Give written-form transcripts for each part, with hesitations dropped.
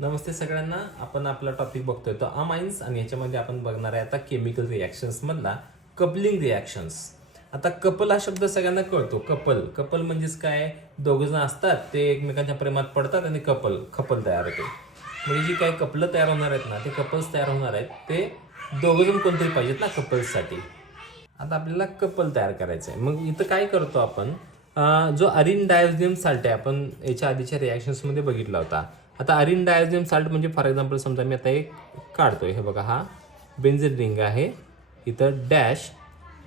नमस्ते सगळ्यांना. आपण आपला टॉपिक बघतोय तो अमाइन्स आणि याच्यामध्ये आपण बघणार आहे आता केमिकल रिॲक्शन्स मधला कपलिंग रिॲक्शन्स. आता कपल हा शब्द सगळ्यांना कळतो. कपल कपल म्हणजेच काय, दोघ जण असतात ते एकमेकांच्या प्रेमात पडतात आणि कपल तयार होते. म्हणजे जी काही कपलं तयार होणार आहेत ना, ते कपल्स तयार होणार आहेत ते दोघ जण कोणतरी पाहिजेत ना कपल्ससाठी. आता आपल्याला कपल तयार करायचं आहे. मग इथं काय करतो आपण, जो अरिन डायझोनियम साल्ट आहे आपण याच्या आधीच्या रिॲक्शन्समध्ये बघितला होता. आता अरिन डायझोनियम साल्ट म्हणजे फॉर एक्झाम्पल समजा मी आता एक काढतोय, हे बघा हा बेन्झीन रिंग आहे, इथं डॅश,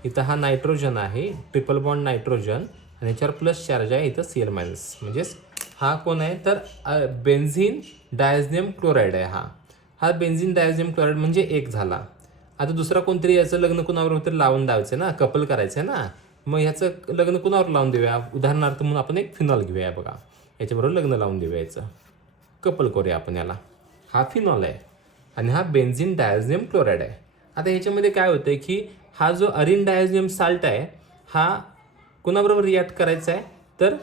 इथं हा नायट्रोजन आहे, ट्रिपल बॉन्ड नायट्रोजन आणि याच्यावर प्लस चार्ज आहे, इथं Cl मायनस. म्हणजेच हा कोण आहे तर बेन्झीन डायझोनियम क्लोराईड आहे. हा बेन्झीन डायझोनियम क्लोराईड म्हणजे एक झाला. आता दुसरा कोणतरी याचं लग्न कुणावर तर लावून द्यायचं ना, कपल करायचं आहे ना. मग ह्याचं लग्न कुणावर लावून देऊया, उदाहरणार्थ म्हणून आपण एक फिनॉल घेऊया. बघा याच्याबरोबर लग्न लावून देऊया, याचं कपल करूया आपण याला. हा फिनॉल आहे आणि हा बेन्झीन डायझोनियम क्लोराईड आहे. आता ह्याच्यामध्ये काय होतं आहे की हा जो अरिन डायझोनियम साल्ट आहे हा कुणाबरोबर रिॲक्ट करायचा आहे तर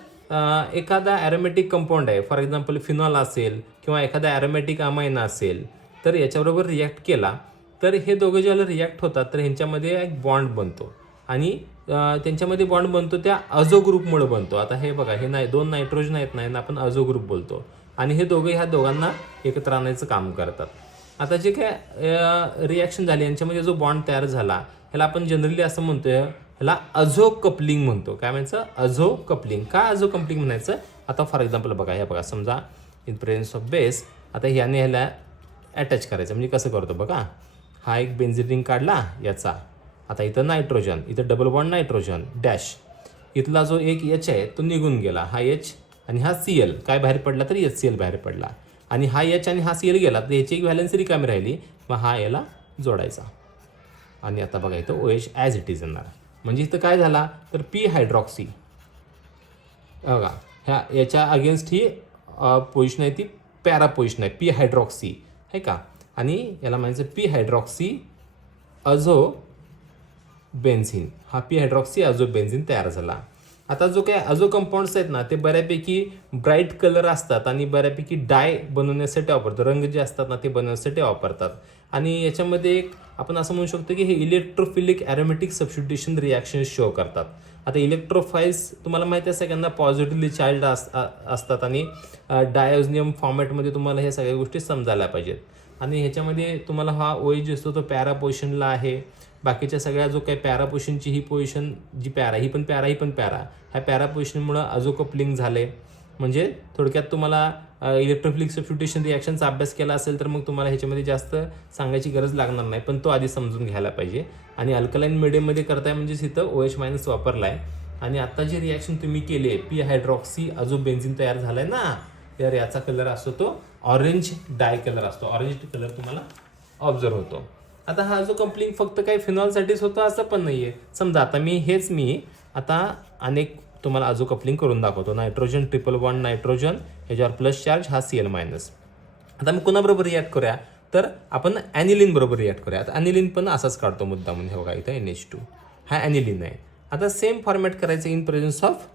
एखादा ॲरोमॅटिक कंपाऊंड आहे, फॉर एक्झाम्पल फिनॉल असेल किंवा एखादा ॲरोमॅटिक अमाइन असेल तर याच्याबरोबर रिॲक्ट केला तर हे दोघं ज्यावेळेला रिॲक्ट होतात तर ह्यांच्यामध्ये एक बॉन्ड बनतो आणि त्यांच्यामध्ये बॉन्ड बनतो त्या अझो ग्रुपमुळे बनतो. आता हे बघा, हे दोन नायट्रोजन आहेत ना, यांना आपण अझो ग्रुप बोलतो आणि हे दोघं ह्या दोघांना एकत्र आणायचं काम करतात. आता जे काय रिॲक्शन झाली यांच्यामध्ये जो बॉन्ड तयार झाला ह्याला आपण जनरली असं म्हणतोय, ह्याला अझो कपलिंग म्हणतो. काय म्हणायचं, अझो कपलिंग. का अझो कपलिंग म्हणायचं, आता फॉर एक्झाम्पल बघा, हे बघा समजा इन प्रेझेन्स ऑफ बेस, आता ह्याने ह्याला अटॅच करायचं. म्हणजे कसं करतो बघा, हा एक बेन्झीन रिंग काढला याचा, आता इथं नायट्रोजन, इथं डबल बॉन्ड नायट्रोजन डॅश, इथला जो एक एच आहे तो निघून गेला, हा एच आणि हा Cl काय बाहेर पडला तर HCl बाहेर पडला आणि हा एच आणि हा Cl गेला तर याची एक व्हॅलन्सी रिकामी राहिली, मग हा याला जोडायचा आणि आता बघा इथं OH ॲज इट इज येणार. म्हणजे इथं काय झाला तर पी हायड्रॉक्सी, बघा ह्या याच्या अगेन्स्ट ही पोझिशन आहे ती पॅरा पोझिशन आहे, पी हायड्रॉक्सी आहे का, आणि याला म्हणायचं पी हायड्रॉक्सी अझो बेन्झीन. हा पी हायड्रॉक्सी अझो बेन्झीन तयार झाला. आता जो काय अझो कंपाऊंड्स आहेत ना ते बऱ्यापैकी ब्राईट कलर असतात आणि बऱ्यापैकी डाय बनवण्यासाठी वापरतात, रंग जे असतात ना ते बनवण्यासाठी वापरतात. आणि याच्यामध्ये एक आपण असं म्हणू शकतो की हे electrophilic aromatic substitution reaction show करतात. आता इलेक्ट्रोफाईल्स तुम्हाला माहिती आहे सगळ्यांना पॉझिटिव्हली चार्ज असतात आणि डायोझनियम फॉर्मॅटमध्ये तुम्हाला हे सगळ्या गोष्टी समजायला पाहिजेत. आणि ह्याच्यामध्ये तुम्हाला हा OH जो असतो तो पॅरा पोझिशनला आहे. बाकीच्या सगळ्या जो काही पॅरा पोझिशनची ही पोझिशन जी पॅरा, ही पण पॅरा, ह्या पॅरा पोझिशनमुळं अझो कपलिंग झाले. म्हणजे थोडक्यात तुम्हाला इलेक्ट्रोफिलिक सबस्टिट्यूशन रिॲक्शनचा अभ्यास केला असेल तर मग तुम्हाला ह्याच्यामध्ये जास्त सांगायची गरज लागणार नाही, पण तो आधी समजून घ्यायला पाहिजे. आणि अल्कलाईन मिडियममध्ये करताय म्हणजेच इथं OH मायनस वापरला आहे. आणि आता जी रिॲक्शन तुम्ही केली आहे पी हायड्रॉक्सी अझो बेन्झीन तयार झालाय ना, तर याचा कलर असतो तो ऑरेंज डाय कलर असतो, ऑरेंज कलर तुम्हाला ऑब्झर्व होतो. आता हा जो कपलिंग फक्त काही फिनॉलसाठीच होतं असं पण नाही आहे. समजा आता मी आता अनेक तुम्हाला अजो कपलिंग करून दाखवतो. नायट्रोजन ट्रिपल बॉन्ड नायट्रोजन, ह्याच्यावर प्लस चार्ज, हा Cl मायनस. आता मी कोणाबरोबर रिॲक्ट करूया तर आपण ॲनिलिन बरोबर रिॲक्ट करूया. आता ॲनिलिन पण असाच काढतो मुद्दा म्हणून, हे बघा इथं NH2 हा ॲनिलिन आहे. आता सेम फॉर्मॅट करायचं इन प्रेझेन्स ऑफ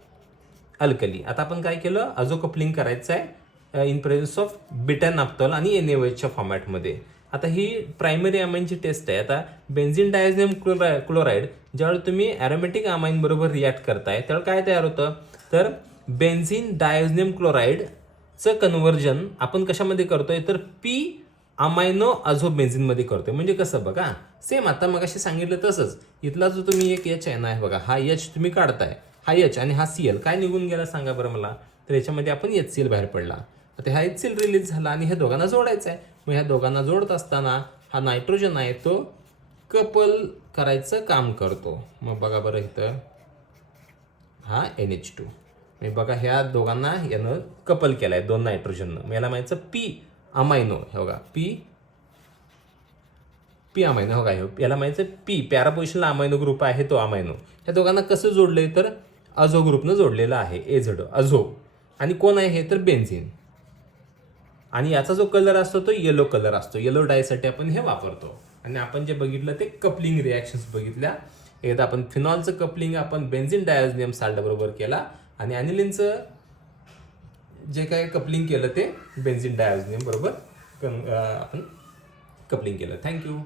अल्कली. आता आपण काय केलं, अजो कपलिंग करायचं आहे इन प्रेझेन्स ऑफ बीटा नाफ्थॉल आणि NaOHच्या फॉर्मॅटमध्ये. आता ही प्रायमरी अमाइनची टेस्ट आहे. आता बेन्झीन डायझोनियम क्लोराईड ज्यावेळी तुम्ही ॲरोमॅटिक अमाइन बरोबर रिॲक्ट करताय त्यावेळी काय तयार होतं तर बेन्झीन डायझोनियम क्लोराईडचं कन्व्हर्जन आपण कशामध्ये करतोय तर पी अमायनो अझो बेन्झीनमध्ये करतोय. म्हणजे कसं बघा, सेम आता मगाशी सांगितलं तसंच इथला जो तुम्ही एक एच आहे ना, हे बघा हा एच तुम्ही काढताय, हा एच आणि हा Cl काय निघून गेला सांगा बरं मला, तर याच्यामध्ये आपण HCl बाहेर पडला. आता हा HCl रिलीज झाला आणि ह्या दोघांना जोडायचं आहे. मग ह्या दोघांना जोडत असताना हा नायट्रोजन आहे तो कपल करायचं काम करतो. मग बघा बरं इथं हा NH2, मी बघा ह्या दोघांना यानं कपल केलाय दोन नायट्रोजननं. मग याला म्हणायचं पी अमायनो, हे बघा पी अमायनो, हो काय याला म्हणायचं पी पॅरा पोझिशनला अमायनो ग्रुप आहे तो अमायनो. ह्या दोघांना कसं जोडलंय तर अझो ग्रुपनं जोडलेलं आहे, एझड अझो. आणि कोण आहे हे तर बेन्झीन. आणि याचा जो कलर असतो तो येलो कलर असतो, येलो डायसाठी आपण हे वापरतो. आणि आपण जे बघितलं ते कपलिंग रिॲक्शन्स बघितल्या. एकदा आपण फिनॉलचं कपलिंग आपण बेन्झीन डायझोनियम साल्ट बरोबर केला आणि ॲनिलिनचं जे काय कपलिंग केलं ते बेन्झीन डायझोनियम बरोबर आपण कपलिंग केलं. थँक्यू.